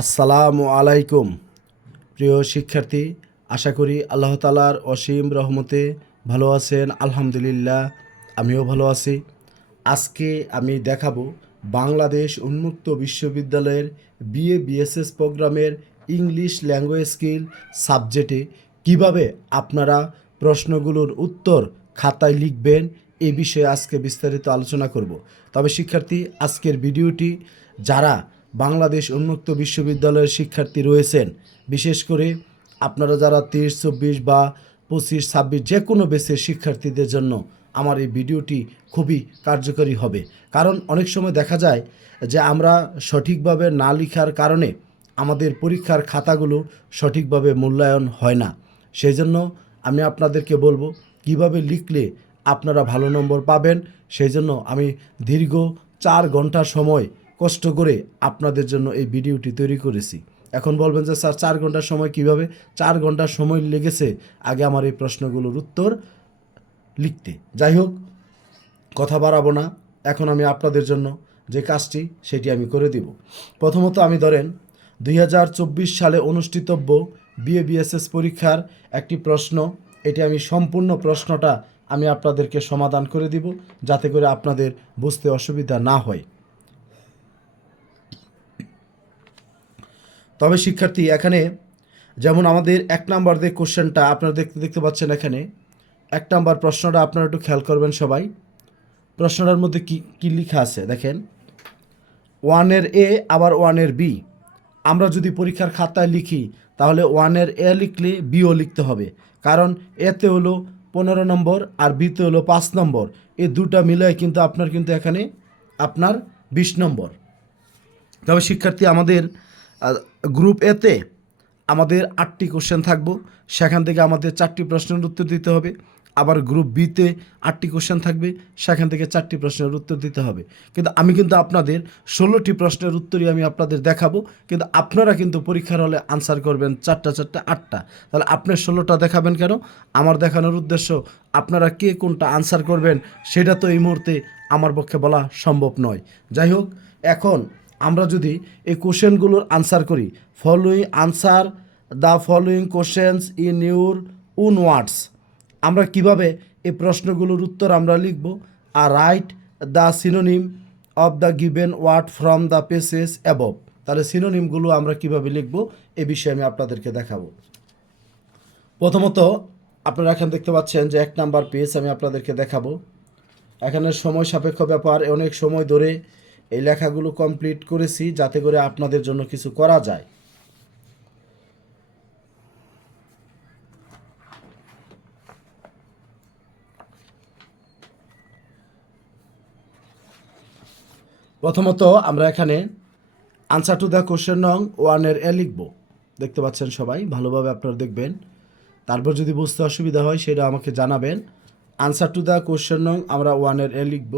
আসসালামু আলাইকুম। প্রিয় শিক্ষার্থী, আশা করি আল্লাহ তালার অসীম রহমতে ভালো আছেন, আলহামদুলিল্লাহ, আমিও ভালো আছি। আজকে আমি দেখাবো বাংলাদেশ উন্মুক্ত বিশ্ববিদ্যালয়ের বিএ, বিএসএস প্রোগ্রামের ইংলিশ ল্যাঙ্গুয়েজ স্কিল সাবজেক্টে কীভাবে আপনারা প্রশ্নগুলোর উত্তর খাতায় লিখবেন এ বিষয়ে আজকে বিস্তারিত আলোচনা করব। তবে শিক্ষার্থী, আজকের ভিডিওটি যারা বাংলাদেশ উন্মুক্ত বিশ্ববিদ্যালয়ের শিক্ষার্থী রয়েছেন। বিশেষ করে আপনারা যারা তেইশ, চব্বিশ বা পঁচিশ, ছাব্বিশ যে কোনো বেসের শিক্ষার্থীদের জন্য আমার এই ভিডিওটি খুবই কার্যকরী হবে। কারণ অনেক সময় দেখা যায় যে আমরা সঠিকভাবে না লিখার কারণে আমাদের পরীক্ষার খাতাগুলো সঠিকভাবে মূল্যায়ন হয় না। সেই জন্য আমি আপনাদেরকে বলব, কীভাবে লিখলে আপনারা ভালো নম্বর পাবেন সেই জন্য আমি দীর্ঘ চার ঘণ্টা সময় কষ্ট করে আপনাদের জন্য এই ভিডিওটি তৈরি করেছি। এখন বলবেন যে, স্যার, চার ঘণ্টার সময় কীভাবে? চার ঘণ্টা সময় লেগেছে আগে আমার এই প্রশ্নগুলোর উত্তর লিখতে। যাই হোক, কথা বাড়াবো না। এখন আমি আপনাদের জন্য যে কাজটি, সেটি আমি করে দিব। প্রথমত আমি ধরেন, দুই হাজার চব্বিশ সালে অনুষ্ঠিতব্য বিএ বিএসএস পরীক্ষার একটি প্রশ্ন। এটি আমি সম্পূর্ণ প্রশ্নটা আমি আপনাদেরকে সমাধান করে দিব, যাতে করে আপনাদের বুঝতে অসুবিধা না হয়। তবে শিক্ষার্থী, এখানে যেমন আমাদের এক নাম্বার দিয়ে কোশ্চেনটা আপনারা দেখতে দেখতে পাচ্ছেন এখানে, এক নাম্বার প্রশ্নটা আপনারা একটু খেয়াল করবেন সবাই। প্রশ্নটার মধ্যে কি, কী লেখা আছে দেখেন। ওয়ানের এ, আবার ওয়ানের বি। আমরা যদি পরীক্ষার খাতায় লিখি, তাহলে ওয়ানের এ লিখলে বিও লিখতে হবে। কারণ এতে হলো পনেরো নম্বর আর বিতে হলো পাঁচ নম্বর। এই দুটা মিলায় কিন্তু আপনার কিন্তু এখানে আপনার বিশ নম্বর। তবে শিক্ষার্থী, আমাদের গ্রুপ এতে আমাদের আটটি কোশ্চেন থাকব। সেখান থেকে আমাদের চারটি প্রশ্নের উত্তর দিতে হবে। আবার গ্রুপ বিতে আটটি কোশ্চেন থাকবে। সেখান থেকে চারটি প্রশ্নের উত্তর দিতে হবে। কিন্তু আমি কিন্তু আপনাদের ষোলোটি প্রশ্নের উত্তরই আমি আপনাদের দেখাবো। কিন্তু আপনারা কিন্তু পরীক্ষার হলে আনসার করবেন চারটা চারটা, আটটা। তাহলে আপনি ষোলোটা দেখাবেন কেন? আমার দেখানোর উদ্দেশ্য, আপনারা কে কোনটা আনসার করবেন, সেটা তো এই মুহূর্তে আমার পক্ষে বলা সম্ভব নয়। যাই হোক, এখন আমরা যদি এই কোশ্চেনগুলোর আনসার করি following answer the following questions in your own words আমরা কীভাবে এই প্রশ্নগুলোর উত্তর আমরা লিখব? আর write the synonym of the given word from the passage above তাহলে সিনোনিমগুলো আমরা কীভাবে লিখব? এ বিষয়ে আমি আপনাদেরকে দেখাবো। প্রথমত, আপনারা এখানে দেখতে পাচ্ছেন যে এক নাম্বার পেজ আমি আপনাদেরকে দেখাবো। এখানে সময় সাপেক্ষ ব্যাপার, অনেক সময় ধরে এই লেখাগুলো কমপ্লিট করেছি যাতে করে আপনাদের জন্য কিছু করা যায়। প্রথমত আমরা এখানে আনসার টু দ্য কোশ্চেন নং ওয়ানের এ লিখব। দেখতে পাচ্ছেন সবাই, ভালোভাবে আপনারা দেখবেন। তারপর যদি বুঝতে অসুবিধা হয়, সেটা আমাকে জানাবেন। আনসার টু দ্য কোশ্চেন নং আমরা ওয়ানের এ লিখব।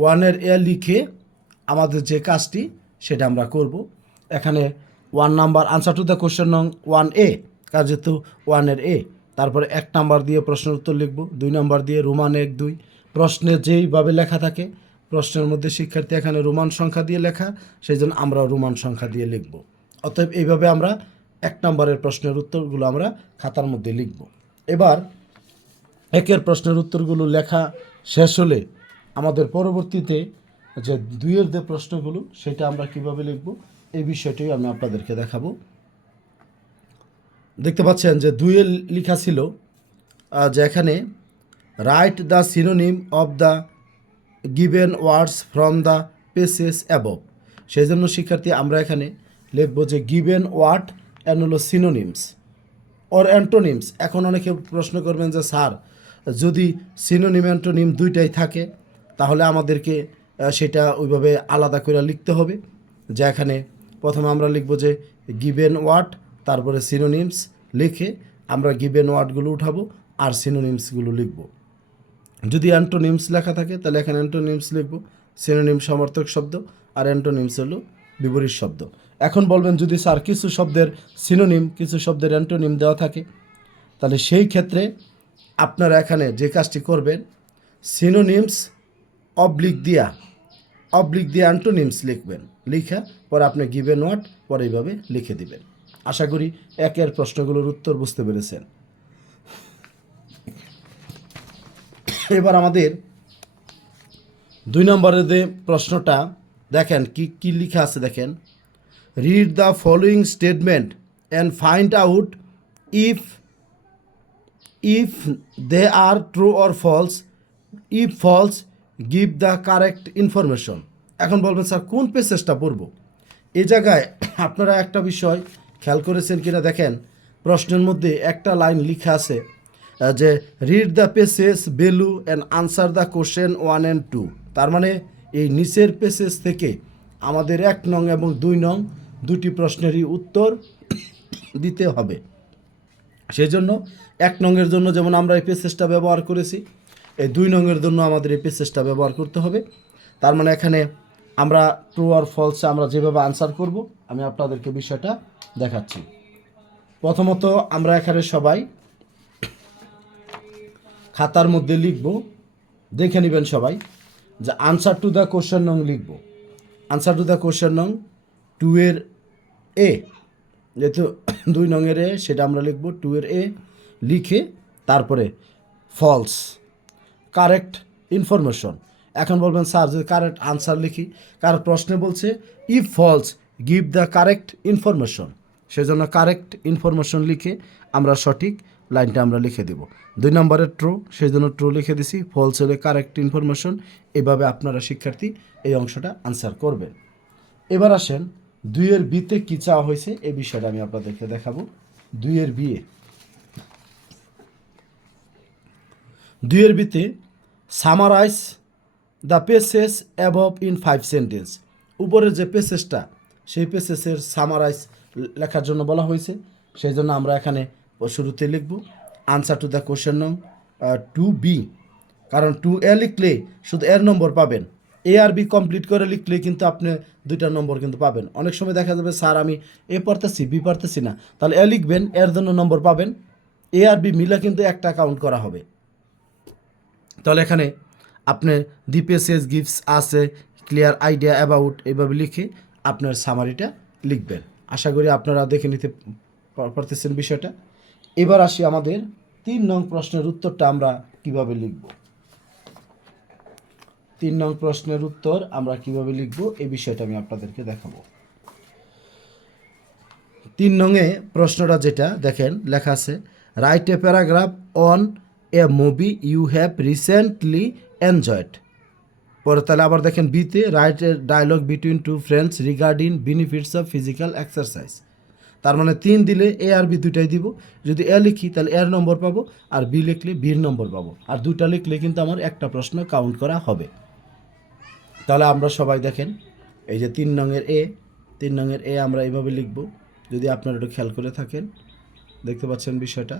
ওয়ানের এ লিখে আমাদের যে কাজটি সেটা আমরা করব। এখানে one number answer to the question নং ওয়ান এ কাজ যেহেতু ওয়ানের এ, তারপরে এক নাম্বার দিয়ে প্রশ্নের উত্তর লিখব, দুই নাম্বার দিয়ে রোমান এক, দুই। প্রশ্নে যেইভাবে লেখা থাকে, প্রশ্নের মধ্যে শিক্ষার্থী এখানে রোমান সংখ্যা দিয়ে লেখা সেই জন্য আমরা রোমান সংখ্যা দিয়ে লিখব। অতএব এইভাবে আমরা এক নম্বরের প্রশ্নের উত্তরগুলো আমরা খাতার মধ্যে লিখব। এবার একের প্রশ্নের উত্তরগুলো লেখা শেষ হলে আমাদের পরবর্তীতে যে দুইয়ের যে প্রশ্নগুলো, সেটা আমরা কীভাবে লিখব, এই বিষয়টাই আমি আপনাদেরকে দেখাবো। দেখতে পাচ্ছেন যে দুইয়ের লেখা ছিল যে এখানে write the synonym of the given words from the passage above সেই জন্য শিক্ষার্থী, আমরা এখানে লিখব যে গিভেন ওয়ার্ড অ্যান্ড হলো সিনোনিমস অর অ্যান্টোনিমস এখন অনেকে প্রশ্ন করবেন যে, স্যার, যদি সিনোনিম অ্যান্টোনিম দুইটাই থাকে তাহলে আমাদেরকে সেটা ওইভাবে আলাদা করে লিখতে হবে, যে এখানে প্রথমে আমরা লিখব যে গিভেন ওয়ার্ড তারপরে সিনোনিমস লিখে আমরা গিভেন ওয়ার্ডগুলো উঠাবো আর সিনোনিমসগুলো লিখব। যদি অ্যান্টোনিমস লেখা থাকে, তাহলে এখানে অ্যান্টোনিমস লিখব সিনোনিম সমর্থক শব্দ আর অ্যান্টোনিমস হলো বিপরীত শব্দ। এখন বলবেন, যদি স্যার কিছু শব্দের সিনোনিম কিছু শব্দের অ্যান্টোনিম দেওয়া থাকে, তাহলে সেই ক্ষেত্রে আপনারা এখানে যে কাজটি করবেন সিনোনিমস অবলিক দিয়া, অবলিক দিয়ে অ্যান্টোনিমস লিখবেন। লিখা পরে আপনি গিভেন ওয়ার্ড পরে এইভাবে লিখে দিবেন। আশা করি একের প্রশ্নগুলোর উত্তর বুঝতে পেরেছেন। এবার আমাদের দুই নম্বরের যে প্রশ্নটা, দেখেন কি কি লেখা আছে দেখেন। Read the following statement and find out if if they are true or false if false give the correct information এখন বলবেন, স্যার, কোন পেসেজটা পড়ব? এ জায়গায় আপনারা একটা বিষয় খেয়াল করেছেন কিনা দেখেন, প্রশ্নের মধ্যে একটা লাইন লেখা আছে যে read the passage below and answer the question one and two তার মানে এই নিচের পেসেস থেকে আমাদের এক নং এবং দুই নং দুটি প্রশ্নেরই উত্তর দিতে হবে। সেই জন্য এক নংয়ের জন্য যেমন আমরা এই পেসেসটা ব্যবহার করেছি এই দুই নংয়ের জন্য আমাদের এই পেসেসটা ব্যবহার করতে হবে। তার মানে এখানে আমরা ট্রু আর ফলস আমরা যেভাবে আনসার করব, আমি আপনাদেরকে বিষয়টা দেখাচ্ছি। প্রথমত আমরা এখানে সবাই খাতার মধ্যে লিখব, দেখে নেবেন সবাই, যে আনসার টু দ্য কোশ্চেন নং লিখব। আনসার টু দ্য কোশ্চেন নং টু এর এ যেহেতু দুই নংয়ের এ সেটা আমরা লিখব টু এর এ লিখে তারপরে ফলস কারেক্ট ইনফরমেশন। এখন বলবেন, স্যার, যদি কারেক্ট আনসার লিখি, কার প্রশ্নে বলছে if false give the correct information সেজন্য কারেক্ট ইনফরমেশন লিখে আমরা সঠিক লাইনটা আমরা লিখে দেব। দুই নম্বরের ট্রু সেই জন্য ট্রু লিখে দিছি ফলস হলে কারেক্ট ইনফরমেশন। এভাবে আপনারা শিক্ষার্থী এই অংশটা আনসার করবেন। এবার আসেন, দুইয়ের বিতে কী চাওয়া হয়েছে? এই বিষয়টা আমি আপনাদেরকে দেখাবো। দুইয়ের বিয়ে। দুইয়ের বিতে summarize the passage above in five sentence উপরের যে পেসেসটা সেই পেসেসের সামারাইজ লেখার জন্য বলা হয়েছে। সেই জন্য আমরা এখানে শুরুতে লিখব আনসার টু দ্য কোশ্চেন নং টু বি কারণ টু এ লিখলে শুধু এর নম্বর পাবেন। এ আর বি কমপ্লিট করে লিখলে কিন্তু আপনি দুইটা নম্বর কিন্তু পাবেন। অনেক সময় দেখা যাবে, স্যার, আমি এ পারতেছি বি পারতেছি না। তাহলে এ লিখবেন, এর জন্য নম্বর পাবেন। এ আর বি মিলে কিন্তু একটা অ্যাকাউন্ট করা হবে। তাহলে এখানে আপনি পেসেজ গিফটস আছে ক্লিয়ার আইডিয়া অ্যাবাউট এইভাবে লিখে আপনার সামারিটা লিখবেন। আশা করি আপনারা দেখে নিতে পারতেছেন বিষয়টা। এবার আসি আমাদের তিন নং প্রশ্নের উত্তরটা আমরা কীভাবে লিখব? তিন নং প্রশ্নের উত্তর আমরা কীভাবে লিখব? এই বিষয়টা আমি আপনাদেরকে দেখাবো। তিন নংয়ে প্রশ্নটা যেটা, দেখেন, লেখা আছে write a paragraph on a movie you have recently enjoyed পরে তাহলে আবার দেখেন বিতে write a dialogue between two friends regarding benefits of physical exercise তার মানে তিন দিলে এ আর বি দুইটাই দিব। যদি এ লিখি, তাহলে এর নম্বর পাবো আর বি লিখলে বির নম্বর পাবো। আর দুটা লিখলে কিন্তু আমার একটা প্রশ্ন কাউন্ট করা হবে। তাহলে আমরা সবাই দেখেন, এই যে তিন নংয়ের এ তিন নংয়ের এ আমরা এইভাবে লিখব। যদি আপনারা একটু খেয়াল করে থাকেন, দেখতে পাচ্ছেন বিষয়টা?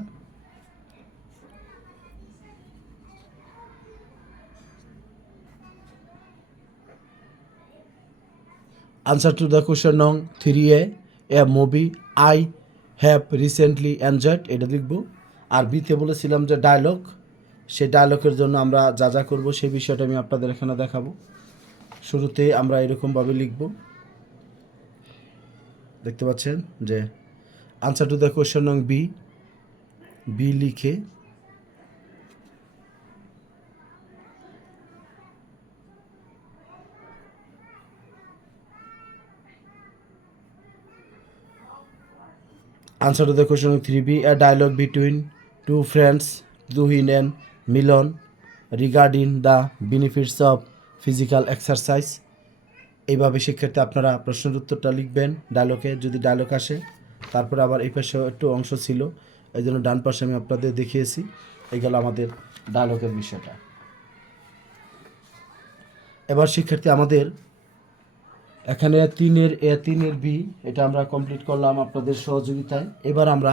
আনসার টু দ্য কোশ্চেন নং three A a movie I have recently enjoyed এটা লিখব। আর বিতে বলেছিলাম যে ডায়লগ সেই ডায়লগের জন্য আমরা যা যা করব সেই বিষয়টা আমি আপনাদের এখানে দেখাবো। শুরুতে আমরা এরকমভাবে লিখব। দেখতে পাচ্ছেন যে আনসার টু দ্য কোশ্চেন নং বি বি লিখে Answer to the question 3b a dialogue between two friends, Duhin and Milon, regarding the benefits of physical exercise. এইভাবে শিক্ষার্থী আপনারা প্রশ্নের উত্তরটা লিখবেন ডায়লগে যদি ডায়লগ আসে। তারপরে আবার এই পাশে একটু অংশ ছিল এই জন্য ডান পাশে আমি আপনাদের দেখিয়েছি। এই গেল আমাদের ডায়লগের বিষয়টা। এবার শিক্ষার্থী আমাদের এখানে তিনের এ, তিনের বি, এটা আমরা কমপ্লিট করলাম আপনাদের সহযোগিতায়। এবার আমরা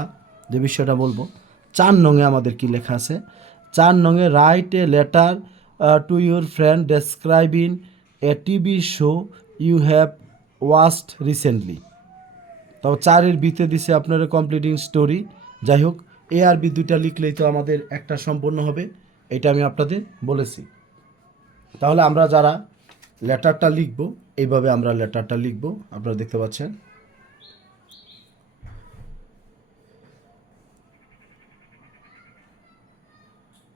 যে বিষয়টা বলব, চার নঙে আমাদের কি লেখা আছে? চার নঙে write a letter to your friend describing a TV show you have watched recently তবে চারের বিতে দিছে আপনারা কমপ্লিটিং স্টোরি যাই হোক, এ আর বি দুইটা লিখলেই তো আমাদের একটা সম্পূর্ণ হবে, এটা আমি আপনাদের বলেছি। তাহলে আমরা যারা লেটারটা লিখব। এইভাবে আমরা লেটারটা লিখব। আপনারা দেখতে পাচ্ছেন।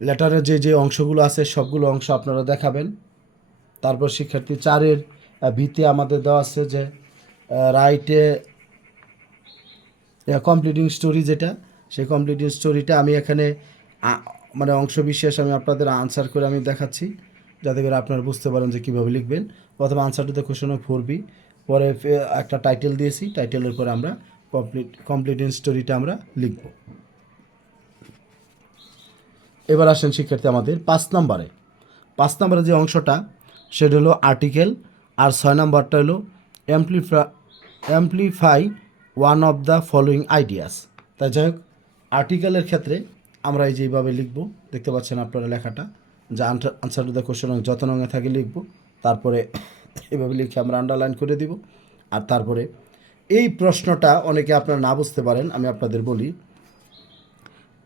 লেটারের যে যে অংশগুলো আছে, সবগুলো অংশ আপনারা দেখাবেন। তারপর শিক্ষার্থী চারের ভিত্তি আমাদের দেওয়া আছে যে রাইটে কমপ্লিটিং স্টোরি যেটা, সেই কমপ্লিটিং স্টোরিটা আমি এখানে মানে অংশ বিশেষ আমি আপনাদের আনসার করে আমি দেখাচ্ছি। যাতে করে আপনারা বুঝতে পারেন যে কীভাবে লিখবেন। প্রথমে answer to the question of four B পরে একটা টাইটেল দিয়েছি। টাইটেলের পরে আমরা কমপ্লিট কমপ্লিটিং স্টোরিটা আমরা লিখব। এবার আসেন শিক্ষার্থী আমাদের পাঁচ নম্বরে। পাঁচ নম্বরে যে অংশটা, সেটা হলো আর্টিকেল আর ছয় নম্বরটা হলো amplify amplify one of the following ideas তাই যাই হোক আর্টিকেলের ক্ষেত্রে আমরা এই যেভাবে লিখব, দেখতে পাচ্ছেন আপনারা লেখাটা। যে আনসার টু দ্য কোশ্চেন যত রঙে থাকে লিখব। তারপরে এভাবে লিখে আমরা আন্ডারলাইন করে দিব। আর তারপরে এই প্রশ্নটা অনেকে আপনারা না বুঝতে পারেন, আমি আপনাদের বলি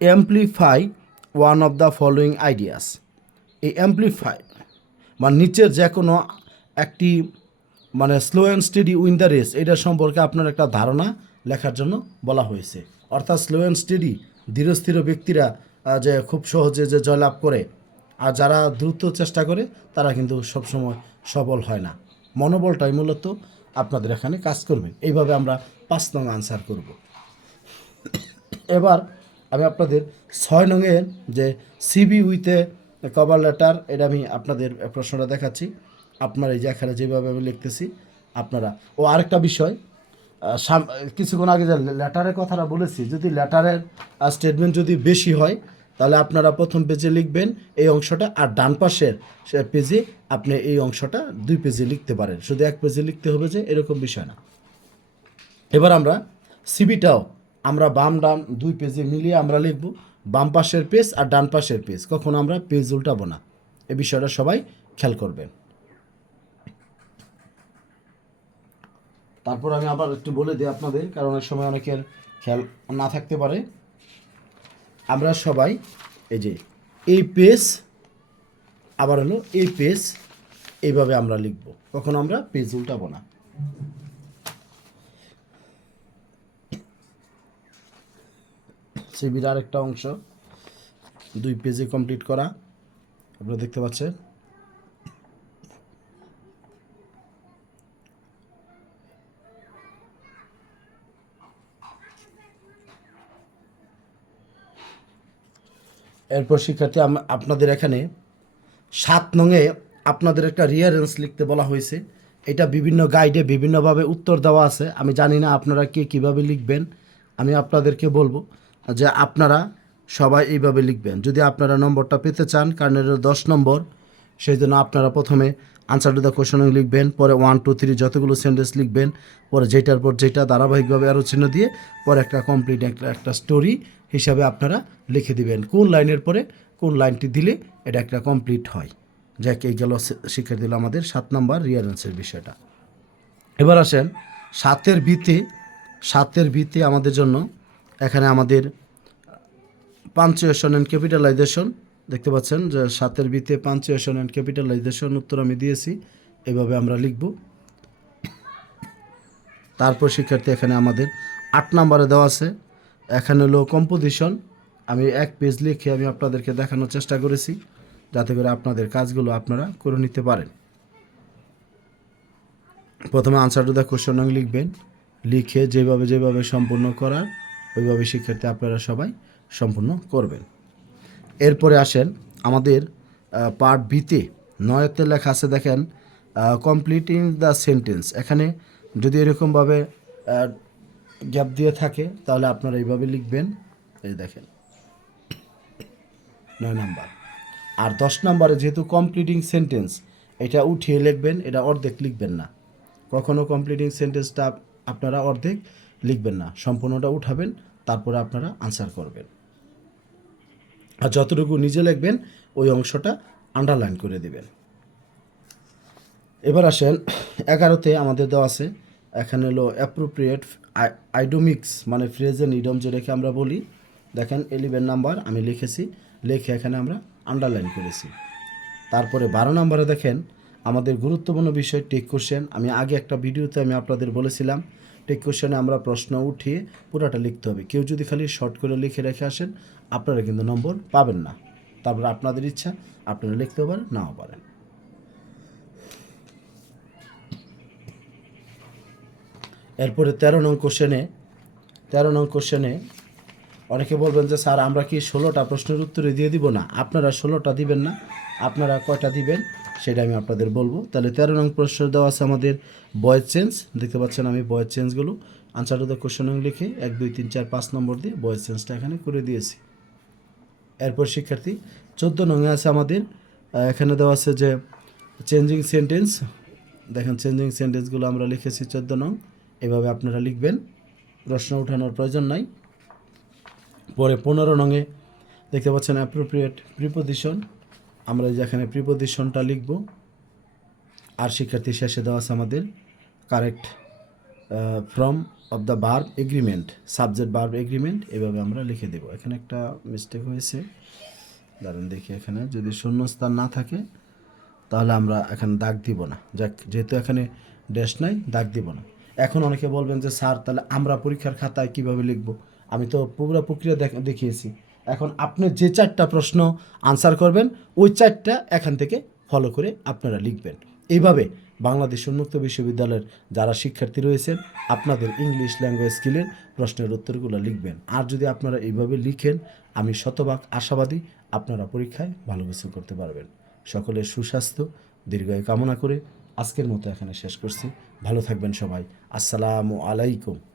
amplify one of the following ideas এই অ্যাম্পলিফাই মানে নিচের যে কোনো একটি মানে slow and steady win the race এটা সম্পর্কে আপনার একটা ধারণা লেখার জন্য বলা হয়েছে। অর্থাৎ স্লো অ্যান্ড স্টেডি ধীরস্থির ব্যক্তিরা যে খুব সহজে যে জয়লাভ করে আর যারা দ্রুত চেষ্টা করে, তারা কিন্তু সবসময় সফল হয় না। মনোবলটাই মূলত আপনাদের এখানে কাজ করবে। এইভাবে আমরা পাঁচ নং আনসার করব। এবার আমি আপনাদের ছয় নংয়ের যে সিবি উইথে কভার লেটার এটা আমি আপনাদের প্রশ্নটা দেখাচ্ছি। আপনারা এই এখানে যেভাবে আমি লিখতেছি, আপনারা ও আরেকটা বিষয় কিছুক্ষণ আগে যে লেটারের কথাটা বলেছি, যদি লেটারের স্টেটমেন্ট যদি বেশি হয় তাহলে আপনারা প্রথম পেজে লিখবেন এই অংশটা, আর ডান পাশের পেজে আপনি এই অংশটা দুই পেজে লিখতে পারেন। শুধু এক পেজে লিখতে হবে যে এরকম বিষয় না। এবার আমরা সিবিটাও আমরা বাম ডান দুই পেজে মিলিয়ে আমরা লিখব বাম পাশের পেজ আর ডান পাশের পেজ কখন আমরা পেজ উল্টাবো না। এ বিষয়টা সবাই খেয়াল করবেন। তারপর আমি আবার একটু বলে দিই আপনাদের, কারণ অনেক সময় অনেকের খেয়াল না থাকতে পারে। আমরা সবাই, এই যে, এই পেজ আবার হলো এই পেজ এইভাবে আমরা লিখব। কখন আমরা পেজ উল্টাবো না। সিবির আরেকটা অংশ, দুই পেজে কমপ্লিট করা। আপনারা দেখতে পাচ্ছেন? এরপর শিক্ষার্থী আপনাদের এখানে সাত নঙে আপনাদের একটা রিয়ারেন্স লিখতে বলা হয়েছে। এটা বিভিন্ন গাইডে বিভিন্নভাবে উত্তর দেওয়া আছে। আমি জানি না আপনারা কে কীভাবে লিখবেন। আমি আপনাদেরকে বলব যে আপনারা সবাই এইভাবে লিখবেন। যদি আপনারা নম্বরটা পেতে চান কারণ এটা দশ নম্বর, সেই জন্য আপনারা প্রথমে আনসার টু দ্য কোশ্চেন লিখবেন, পরে ওয়ান টু থ্রি যতগুলো সেন্টেন্স লিখবেন, পরে যেটার পর যেটা ধারাবাহিকভাবে আরও চিহ্ন দিয়ে, পরে একটা কমপ্লিট একটা একটা স্টোরি হিসাবে আপনারা লিখে দিবেন কোন লাইনের পরে কোন লাইনটি দিলে এটা একটা কমপ্লিট হয়। যাক, এই গেল শিক্ষার্থী হলো আমাদের সাত নাম্বার রিয়ারেন্সের বিষয়টা। এবার আসেন, সাতের ভিত্তি সাতের ভিত্তি আমাদের জন্য এখানে আমাদের পাঞ্চুয়েশন অ্যান্ড ক্যাপিটালাইজেশন দেখতে পাচ্ছেন যে সাতের ভিত্তি পাঞ্চুয়েশন অ্যান্ড ক্যাপিটালাইজেশন উত্তর আমি দিয়েছি, এভাবে আমরা লিখব। তারপর শিক্ষার্থী এখানে আমাদের আট নম্বরে দেওয়া আছে। এখানে হলো কম্পোজিশন আমি এক পেজ লিখে আমি আপনাদেরকে দেখানোর চেষ্টা করেছি, যাতে করে আপনাদের কাজগুলো আপনারা করে নিতে পারেন। প্রথমে আনসার টু দ্য কোশ্চেন লিখবেন। লিখে যেভাবে যেভাবে সম্পূর্ণ করার, ওইভাবে শিক্ষার্থী আপনারা সবাই সম্পূর্ণ করবেন। এরপরে আসেন আমাদের পার্ট বিতে নয়তে লেখা আছে, দেখেন কমপ্লিটিং দ্য সেন্টেন্স এখানে যদি এরকমভাবে গ্যাপ দিয়ে থাকে, তাহলে আপনারা এইভাবে লিখবেন। এই দেখেন। নয় নাম্বার। আর দশ নম্বরে যেহেতু কমপ্লিটিং সেন্টেন্স এটা উঠিয়ে লিখবেন, এটা অর্ধেক লিখবেন না। কখনো কমপ্লিটিং সেন্টেন্সটা আপনারা অর্ধেক লিখবেন না, সম্পূর্ণটা উঠাবেন, তারপরে আপনারা আনসার করবেন। আর যতটুকু নিজে লিখবেন, ওই অংশটা আন্ডারলাইন করে দেবেন। এবার আসেন, এগারোতে আমাদের দেওয়া আছে এখানে হলো অ্যাপ্রোপ্রিয়েট আইডোমিক্স মানে ফ্রেজেন ইডম যেটাকে আমরা বলি। দেখেন এলিভেন নাম্বার আমি লিখেছি, লিখে এখানে আমরা আন্ডারলাইন করেছি। তারপরে বারো নম্বরে দেখেন, আমাদের গুরুত্বপূর্ণ বিষয় টেক কোশ্চেন আমি আগে একটা ভিডিওতে আমি আপনাদের বলেছিলাম টেক কোশ্চেনে আমরা প্রশ্ন উঠিয়ে পুরাটা লিখতে হবে। কেউ যদি খালি শর্ট করে লিখে রেখে আসেন, আপনারা কিন্তু নম্বর পাবেন না। তারপরে আপনাদের ইচ্ছা, আপনারা লিখতেও পারেন, নাও পারেন। এরপরে তেরো নং কোশ্চেনে তেরো নং কোশ্চেনে অনেকে বলবেন যে, স্যার, আমরা কি ষোলোটা প্রশ্নের উত্তরে দিয়ে দিব না? আপনারা ষোলোটা দিবেন না? আপনারা কয়টা দিবেন? সেটা আমি আপনাদের বলব। তাহলে তেরো নং প্রশ্ন দেওয়া আছে আমাদের বয়েজ চেঞ্জ দেখতে পাচ্ছেন আমি বয়েজ চেঞ্জগুলো আনসার টু দ্য কোশ্চেন লিখে এক, দুই, তিন, চার, পাঁচ নম্বর দিয়ে বয়েজ চেঞ্জটা এখানে করে দিয়েছি। এরপর শিক্ষার্থী, চোদ্দ নঙে আছে আমাদের এখানে দেওয়া আছে যে চেঞ্জিং সেন্টেন্স দেখেন চেঞ্জিং সেন্টেন্সগুলো আমরা লিখেছি চোদ্দ নং। এভাবে আপনারা লিখবেন। প্রশ্ন উঠানোর প্রয়োজন নাই। পরে পনেরো নঙে দেখতে পাচ্ছেন অ্যাপ্রোপ্রিয়েট প্রিপোজিশন আমরা যেখানে প্রিপোজিশনটা লিখব। আর শিক্ষার্থী শেষে দেওয়া আছে আমাদের correct form of the verb agreement subject verb agreement এভাবে আমরা লিখে দেব। এখানে একটা মিস্টেক হয়েছে। দাঁড়ান দেখি এখানে। যদি শূন্যস্থান না থাকে, তাহলে আমরা এখানে দাগ দিব না। যাক, যেহেতু এখানে ড্যাশ নাই, দাগ দিব না। এখন অনেকে বলবেন যে, স্যার, তাহলে আমরা পরীক্ষার খাতায় কীভাবে লিখব? আমি তো পুরো প্রক্রিয়া দেখ- দেখিয়েছি। এখন আপনি যে চারটা প্রশ্ন আনসার করবেন, ওই চারটা এখান থেকে ফলো করে আপনারা লিখবেন। এইভাবে বাংলাদেশ উন্মুক্ত বিশ্ববিদ্যালয়ের যারা শিক্ষার্থী রয়েছেন, আপনাদের ইংলিশ ল্যাঙ্গুয়েজ স্কিলের প্রশ্নের উত্তরগুলো লিখবেন। আর যদি আপনারা এইভাবে লিখেন, আমি শতভাগ আশাবাদী আপনারা পরীক্ষায় ভালো কিছু করতে পারবেন। সকলের সুস্বাস্থ্য, দীর্ঘায় কামনা করে আজকের মতো এখানে শেষ করছি। ভালো থাকবেন সবাই। আসসালামু আলাইকুম।